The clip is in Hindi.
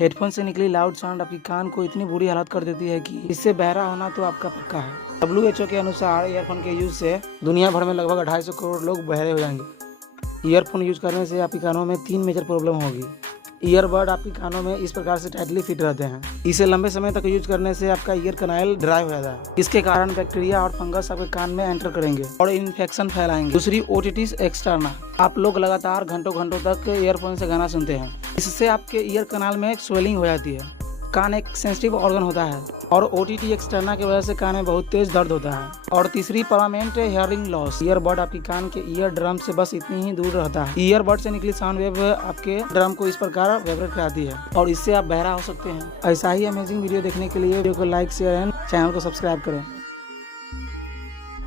हेडफोन से निकली लाउड साउंड आपकी कान को इतनी बुरी हालत कर देती है कि इससे बहरा होना तो आपका पक्का है। WHO के अनुसार ईयरफोन के यूज से दुनिया भर में लगभग 250 करोड़ लोग बहरे हो जाएंगे। ईयरफोन यूज करने से आपकी कानों में 3 मेजर प्रॉब्लम होगी। ईयरबड आपकी कानों में इस प्रकार से टाइटली फिट रहते हैं। इसे लंबे समय तक यूज करने से आपका ईयर कनाइल ड्राई हो जाता है। इसके कारण बैक्टीरिया और फंगस आपके कान में एंटर करेंगे और इन्फेक्शन फैलाएंगे। दूसरी ओटिटिस एक्सटर्ना, आप लोग लगातार घंटों घंटों तक ईयरफोन से गाना सुनते हैं। इससे आपके ईयर कनाल में एक स्वेलिंग हो जाती है। कान एक सेंसिटिव ऑर्गन होता है और ओटिटी एक्सटर्ना की वजह से कान में बहुत तेज दर्द होता है। और तीसरी परमानेंट हियरिंग लॉस, ईयरबड आपकी कान के ईयर ड्रम से बस इतनी ही दूर रहता है। ईयरबड से निकली साउंड वेव आपके ड्रम को इस प्रकार वाइब्रेट कराती है और इससे आप बहरा हो सकते हैं। ऐसा ही अमेजिंग वीडियो देखने के लिए वीडियो को लाइक, शेयर एंड चैनल को सब्सक्राइब करें।